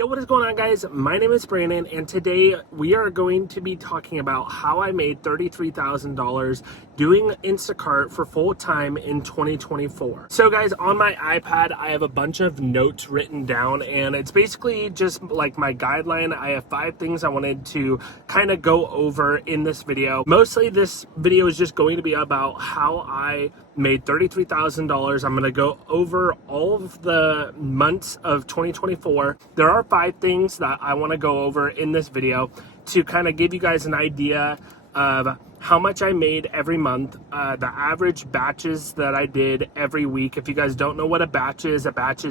Yo, what is going on, guys? My name is Brandon, and today we are going to be talking about how I made $33,000 doing Instacart for full time in 2024. So guys, on my iPad, I have a bunch of notes written down, and it's basically just like my guideline. I have 5 things I wanted to kind of go over in this video. Mostly this video is just going to be about how I made $33,000. I'm going to go over all of the months of 2024. There are 5 things that I want to go over in this video to kind of give you guys an idea of how much I made every month, the average batches that I did every week. If you guys don't know what a batch is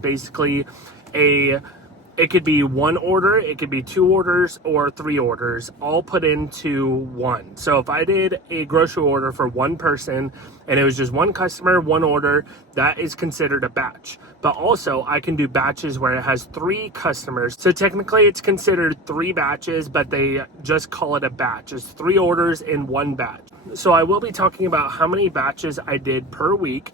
basically it could be 1 order, it could be 2 orders, or 3 orders, all put into one. So if I did a grocery order for 1 person and it was just 1 customer, 1 order, that is considered a batch. But also I can do batches where it has 3 customers. So technically it's considered 3 batches, but they just call it a batch. It's 3 orders in 1 batch. So I will be talking about how many batches I did per week.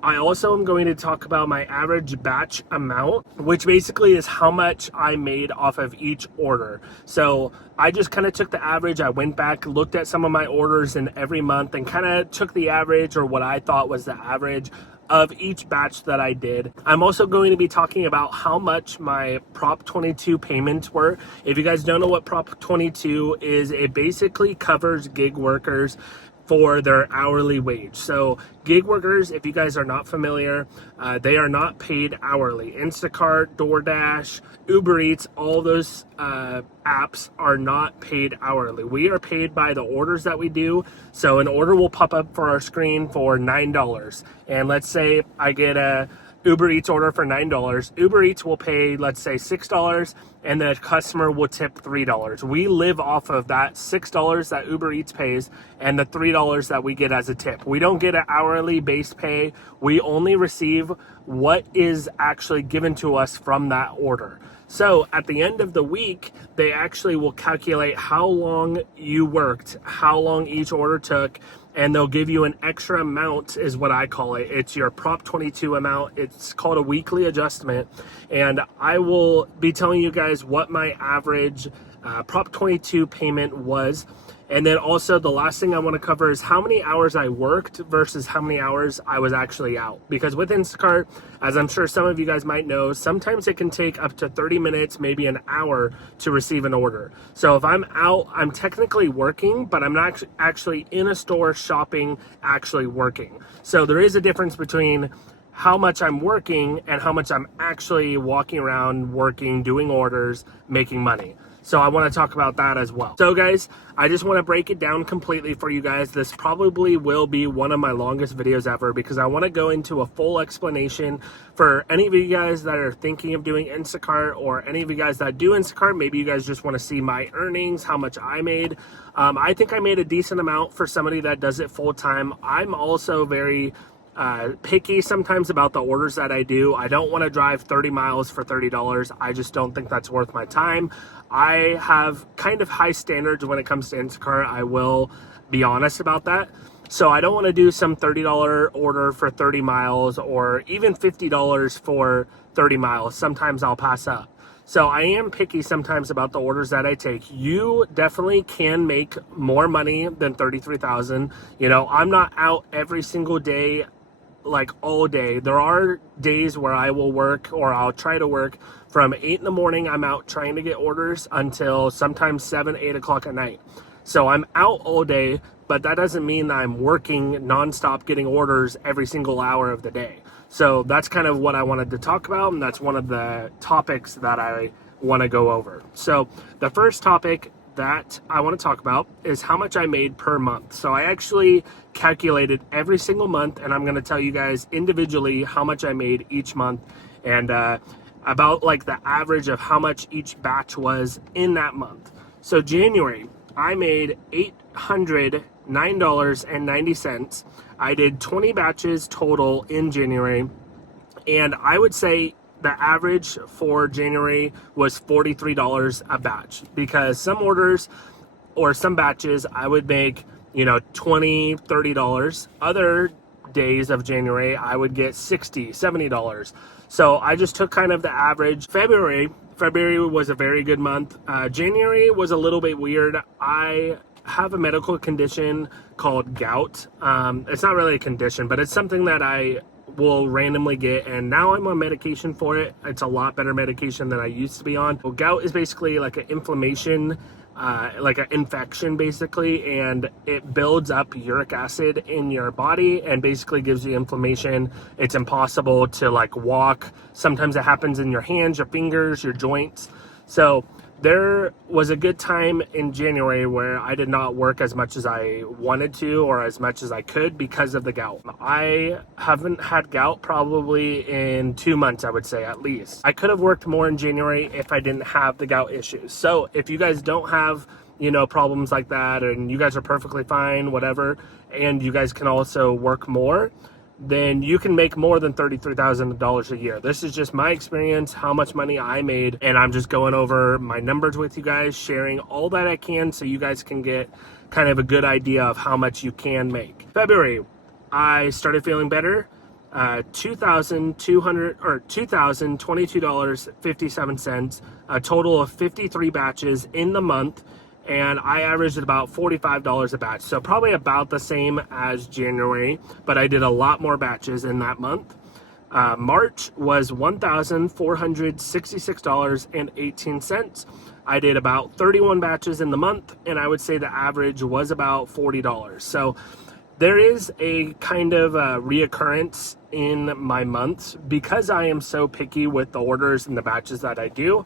I also am going to talk about my average batch amount, which basically is how much I made off of each order. So I just kind of took the average. I went back, looked at some of my orders in every month and kind of took the average, or what I thought was the average of each batch that I did. I'm also going to be talking about how much my Prop 22 payments were. If you guys don't know what Prop 22 is, it basically covers gig workers for their hourly wage. So gig workers, if you guys are not familiar, they are not paid hourly. Instacart, DoorDash, Uber Eats, all those apps are not paid hourly. We are paid by the orders that we do. So an order will pop up for our screen for $9. And let's say I get a Uber Eats order for $9. Uber Eats will pay, let's say, $6, and the customer will tip $3. We live off of that $6 that Uber Eats pays and the $3 that we get as a tip. We don't get an hourly based pay. We only receive what is actually given to us from that order. So at the end of the week, they actually will calculate how long you worked, how long each order took, and they'll give you an extra amount, is what I call it. It's your Prop 22 amount. It's called a weekly adjustment. And I will be telling you guys what my average Prop 22 payment was. And then also the last thing I want to cover is how many hours I worked versus how many hours I was actually out. Because with Instacart, as I'm sure some of you guys might know, sometimes it can take up to 30 minutes, maybe an hour to receive an order. So if I'm out, I'm technically working, but I'm not actually in a store shopping, actually working. So there is a difference between how much I'm working and how much I'm actually walking around, working, doing orders, making money. So I want to talk about that as well. So guys, I just want to break it down completely for you guys. This probably will be one of my longest videos ever because I want to go into a full explanation for any of you guys that are thinking of doing Instacart, or any of you guys that do Instacart. Maybe you guys just want to see my earnings, how much I made. I think I made a decent amount for somebody that does it full time. I'm also very picky sometimes about the orders that I do. I don't want to drive 30 miles for $30. I just don't think that's worth my time. I have kind of high standards when it comes to Instacart. I will be honest about that. So I don't want to do some $30 order for 30 miles or even $50 for 30 miles. Sometimes I'll pass up. So I am picky sometimes about the orders that I take. You definitely can make more money than $33,000. You know, I'm not out every single day, like all day. There are days where I will work, or I'll try to work from 8 in the morning. I'm out trying to get orders until sometimes 7, 8 o'clock at night. So I'm out all day, but that doesn't mean that I'm working nonstop getting orders every single hour of the day. So that's kind of what I wanted to talk about, and that's one of the topics that I want to go over. So the first topic that I want to talk about is how much I made per month. So I actually calculated every single month, and I'm going to tell you guys individually how much I made each month, and about like the average of how much each batch was in that month. So January, I made $809.90. I did 20 batches total in January, and I would say the average for January was $43 a batch, because some orders or some batches I would make, you know, $20, $30. Other days of January I would get $60, $70. So I just took kind of the average. February February was a very good month. January was a little bit weird. I have a medical condition called gout. It's not really a condition, but it's something that I will randomly get, and now I'm on medication for it. It's a lot better medication than I used to be on. Well, gout is basically like an inflammation, like an infection basically, and it builds up uric acid in your body and basically gives you inflammation. It's impossible to like walk. Sometimes it happens in your hands, your fingers, your joints. So there was a good time in January where I did not work as much as I wanted to or as much as I could because of the gout. I haven't had gout probably in 2 months, I would say, at least. I could have worked more in January if I didn't have the gout issues. So if you guys don't have, you know, problems like that, and you guys are perfectly fine, whatever, and you guys can also work more, then you can make more than $33,000 a year. This is just my experience, how much money I made, and I'm just going over my numbers with you guys, sharing all that I can so you guys can get kind of a good idea of how much you can make. February, I started feeling better. $2,022.57, a total of 53 batches in the month, and I averaged about $45 a batch. So probably about the same as January, but I did a lot more batches in that month. March was $1,466.18. I did about 31 batches in the month, and I would say the average was about $40. So there is a kind of reoccurrence in my months because I am so picky with the orders and the batches that I do.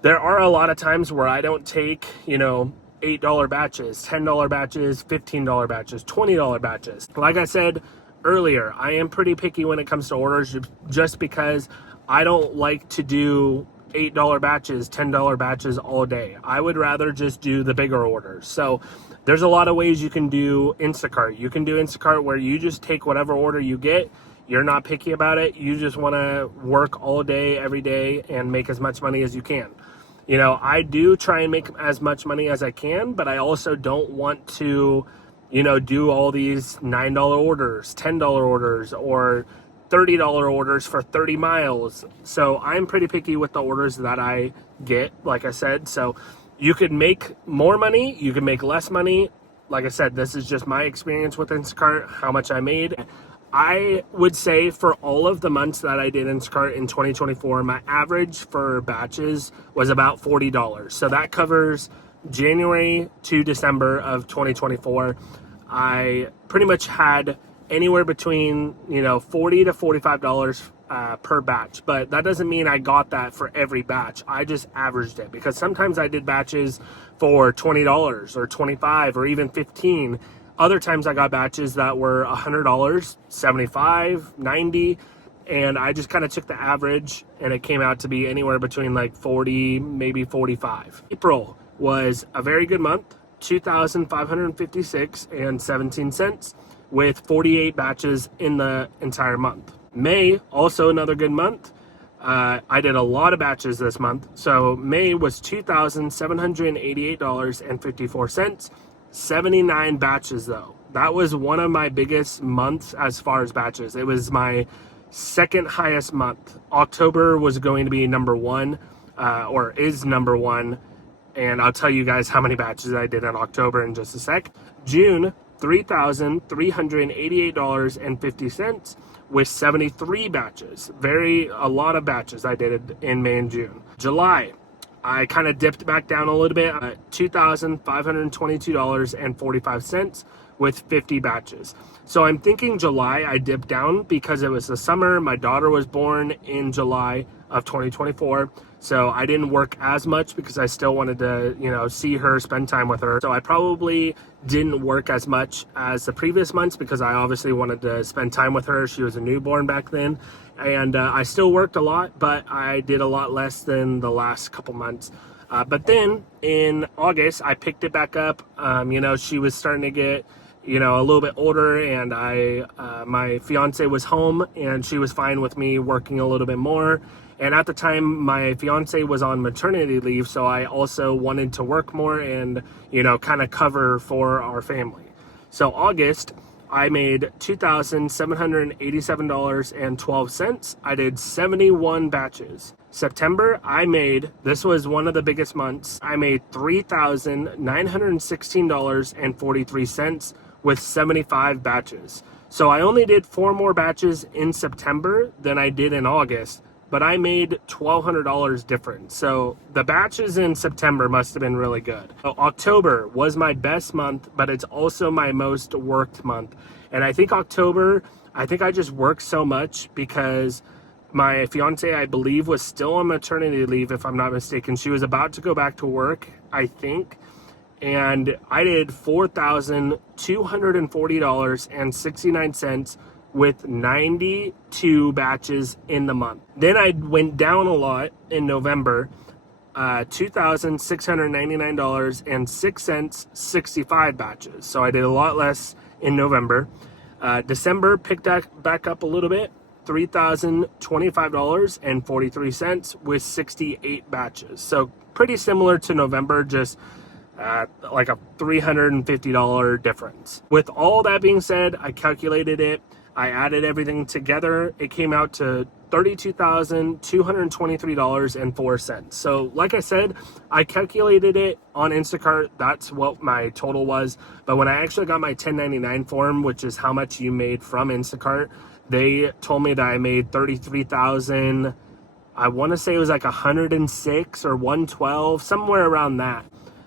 There are a lot of times where I don't take, you know, $8 batches, $10 batches, $15 batches, $20 batches. Like I said earlier, I am pretty picky when it comes to orders just because I don't like to do $8 batches, $10 batches all day. I would rather just do the bigger orders. So there's a lot of ways you can do Instacart. You can do Instacart where you just take whatever order you get. You're not picky about it. You just want to work all day, every day, and make as much money as you can. You know, I do try and make as much money as I can, but I also don't want to, you know, do all these $9 orders, $10 orders, or $30 orders for 30 miles. So I'm pretty picky with the orders that I get, like I said. So you could make more money, you can make less money. Like I said, this is just my experience with Instacart, how much I made. I would say for all of the months that I did Instacart in 2024, my average for batches was about $40. So that covers January to December of 2024. I pretty much had anywhere between, you know, $40 to $45 per batch, but that doesn't mean I got that for every batch. I just averaged it because sometimes I did batches for $20 or $25 or even $15. Other times I got batches that were $100, $75, $90, and I just kind of took the average and it came out to be anywhere between like 40, maybe 45. April was a very good month, $2,556.17 with 48 batches in the entire month. May, also another good month. I did a lot of batches this month. So May was $2,788.54. 79 batches though. That was one of my biggest months as far as batches. It was my second highest month. October was going to be number one, or is number one. And I'll tell you guys how many batches I did in October in just a sec. June, $3,388.50 with 73 batches. A lot of batches I did in May and June. July, I kind of dipped back down a little bit at $2,522.45 with 50 batches. So I'm thinking July I dipped down because it was the summer. My daughter was born in July of 2024. So I didn't work as much because I still wanted to, you know, see her, spend time with her. So I probably didn't work as much as the previous months because I obviously wanted to spend time with her. She was a newborn back then. And I still worked a lot, but I did a lot less than the last couple months. But then in August, I picked it back up. You know, she was starting to get, you know, a little bit older, and my fiance was home and she was fine with me working a little bit more. And at the time, my fiance was on maternity leave, so I also wanted to work more and, you know, kind of cover for our family. So August, I made $2,787.12. I did 71 batches. September, this was one of the biggest months, I made $3,916.43 with 75 batches. So I only did 4 more batches in September than I did in August, but I made $1,200 difference. So the batches in September must have been really good. So October was my best month, but it's also my most worked month. And I think October, I just worked so much because my fiance, I believe, was still on maternity leave, if I'm not mistaken. She was about to go back to work, I think. And I did $4,240.69 with 92 batches in the month. Then I went down a lot in November, $2,699.06, 65 batches. So I did a lot less in November. December picked back up a little bit, $3,025.43 with 68 batches. So pretty similar to November, just like a $350 difference. With all that being said, I calculated it. I added everything together. It came out to $32,223.04. So like I said, I calculated it on Instacart. That's what my total was. But when I actually got my 1099 form, which is how much you made from Instacart, they told me that I made 33,000. I want to say it was like 106 or 112, somewhere around that.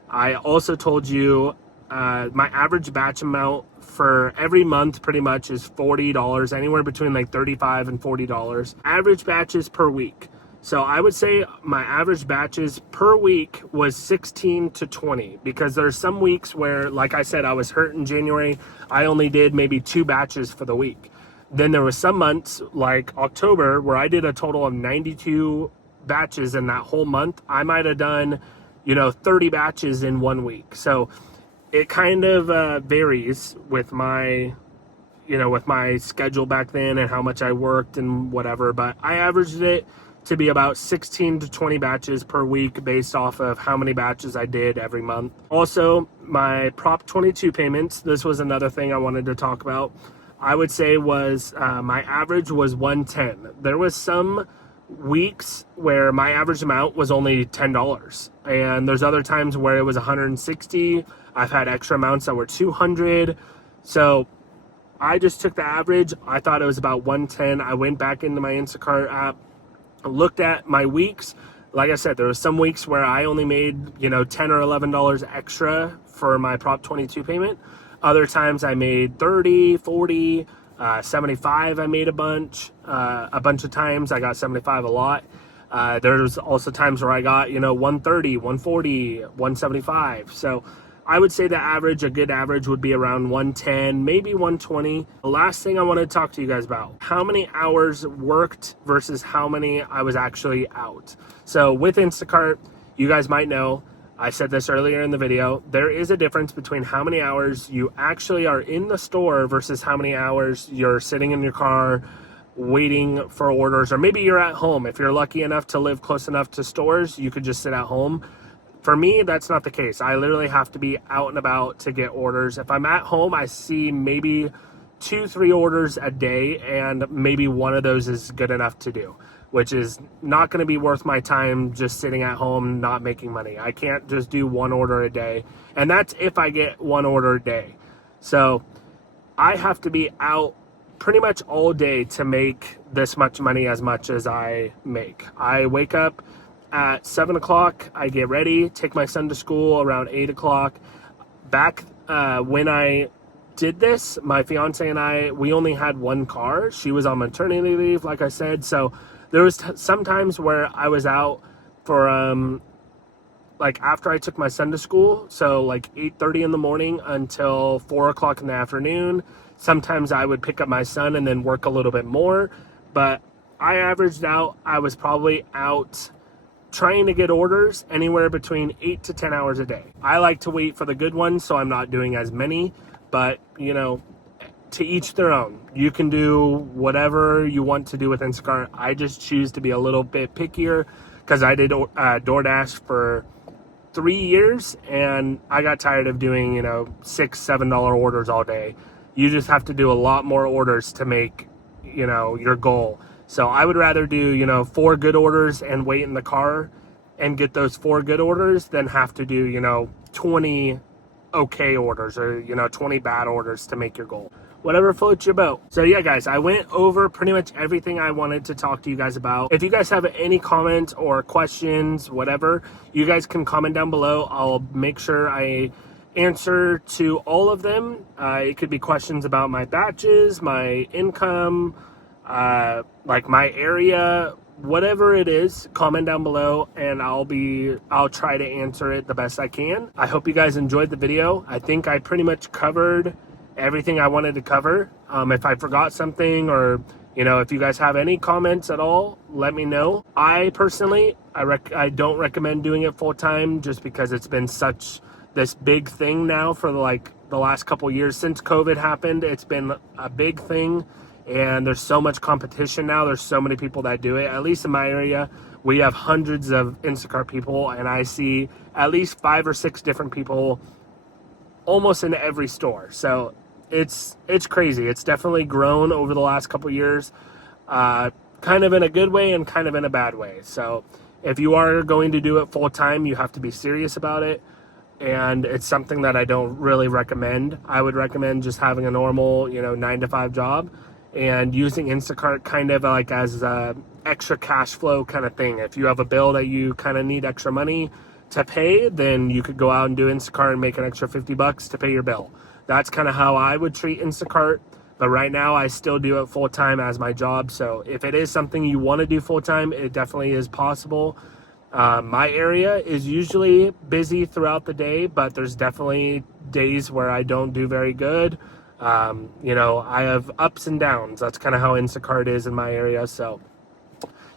I also told you my average batch amount for every month pretty much is $40, anywhere between like $35 and $40. Average batches per week. So I would say my average batches per week was 16 to 20, because there's some weeks where, like I said, I was hurt in January. I only did maybe 2 batches for the week. Then there was some months like October where I did a total of 92 batches in that whole month. I might have done 30 batches in 1 week. So it kind of varies with my, with my schedule back then and how much I worked and whatever. But I averaged it to be about 16 to 20 batches per week based off of how many batches I did every month. Also, my Prop 22 payments, this was another thing I wanted to talk about. I would say was my average was 110. There was some weeks where my average amount was only $10, and there's other times where it was 160. I've had extra amounts that were 200. So I just took the average. I thought it was about 110. I went back into my Instacart app, looked at my weeks. Like I said, there were some weeks where I only made $10 or $11 extra for my Prop 22 payment. Other times I made 30, 40, 75. I made a bunch of times. I got 75 a lot. There's also times where I got 130, 140, 175. So I would say a good average would be around 110, maybe 120. The last thing I want to talk to you guys about, how many hours worked versus how many I was actually out. So with Instacart, you guys might know, I said this earlier in the video, there is a difference between how many hours you actually are in the store versus how many hours you're sitting in your car waiting for orders, or maybe you're at home. If you're lucky enough to live close enough to stores, you could just sit at home. For me, that's not the case. I literally have to be out and about to get orders. If I'm at home, I see maybe 2-3 orders a day, and maybe one of those is good enough to do, which is not going to be worth my time just sitting at home not making money. I can't just do 1 order a day, and that's if I get 1 order a day. So I have to be out pretty much all day to make this much money, as much as I make. I wake up at 7 o'clock, I get ready, take my son to school around 8 o'clock. Back when I did this, my fiance and I, we only had 1 car. She was on maternity leave, like I said, so there was some times where I was out for like after I took my son to school, so like 8:30 in the morning until 4 o'clock in the afternoon. Sometimes I would pick up my son and then work a little bit more, but I averaged out, I was probably out trying to get orders anywhere between 8 to 10 hours a day. I like to wait for the good ones, so I'm not doing as many, but to each their own. You can do whatever you want to do with Instacart. I just choose to be a little bit pickier because I did DoorDash for 3 years, and I got tired of doing $6-7 orders all day. You just have to do a lot more orders to make, your goal. So I would rather do, 4 good orders and wait in the car and get those 4 good orders than have to do, 20 okay orders or, 20 bad orders to make your goal. Whatever floats your boat. So yeah, guys, I went over pretty much everything I wanted to talk to you guys about. If you guys have any comments or questions, whatever, you guys can comment down below. I'll make sure I answer to all of them. It could be questions about my batches, my income, like my area, whatever it is. Comment down below and I'll try to answer it the best I can. I hope you guys enjoyed the video. I think I pretty much covered everything I wanted to cover. If I forgot something, or if you guys have any comments at all, let me know. I personally, I don't recommend doing it full time, just because it's been such this big thing now for the last couple years since COVID happened. It's been a big thing, and there's so much competition now. There's so many people that do it. At least in my area, we have hundreds of Instacart people, and I see at least 5 or 6 different people almost in every store. So it's crazy. It's definitely grown over the last couple years, kind of in a good way and kind of in a bad way. So if you are going to do it full time, you have to be serious about it. And it's something that I don't really recommend. I would recommend just having a normal, 9-to-5 job and using Instacart kind of like as a extra cash flow kind of thing. If you have a bill that you kind of need extra money to pay, then you could go out and do Instacart and make an extra $50 to pay your bill. That's kind of how I would treat Instacart. But right now I still do it full time as my job. So if it is something you want to do full time, it definitely is possible. My area is usually busy throughout the day, but there's definitely days where I don't do very good. I have ups and downs. That's kind of how Instacart is in my area. So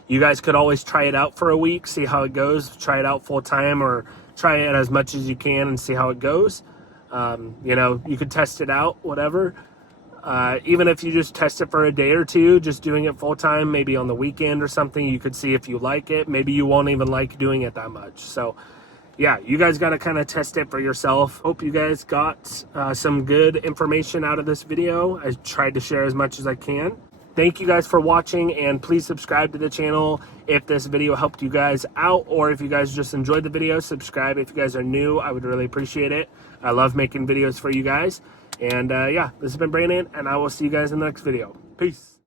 you guys could always try it out for a week, see how it goes, try it out full time, or try it as much as you can and see how it goes. You could test it out, whatever. Even if you just test it for a day or two, just doing it full time, maybe on the weekend or something, you could see if you like it. Maybe you won't even like doing it that much. So yeah, you guys got to kind of test it for yourself. Hope you guys got some good information out of this video. I tried to share as much as I can. Thank you guys for watching, and please subscribe to the channel if this video helped you guys out, or if you guys just enjoyed the video, subscribe. If you guys are new, I would really appreciate it. I love making videos for you guys. And yeah, this has been Brandon, and I will see you guys in the next video. Peace.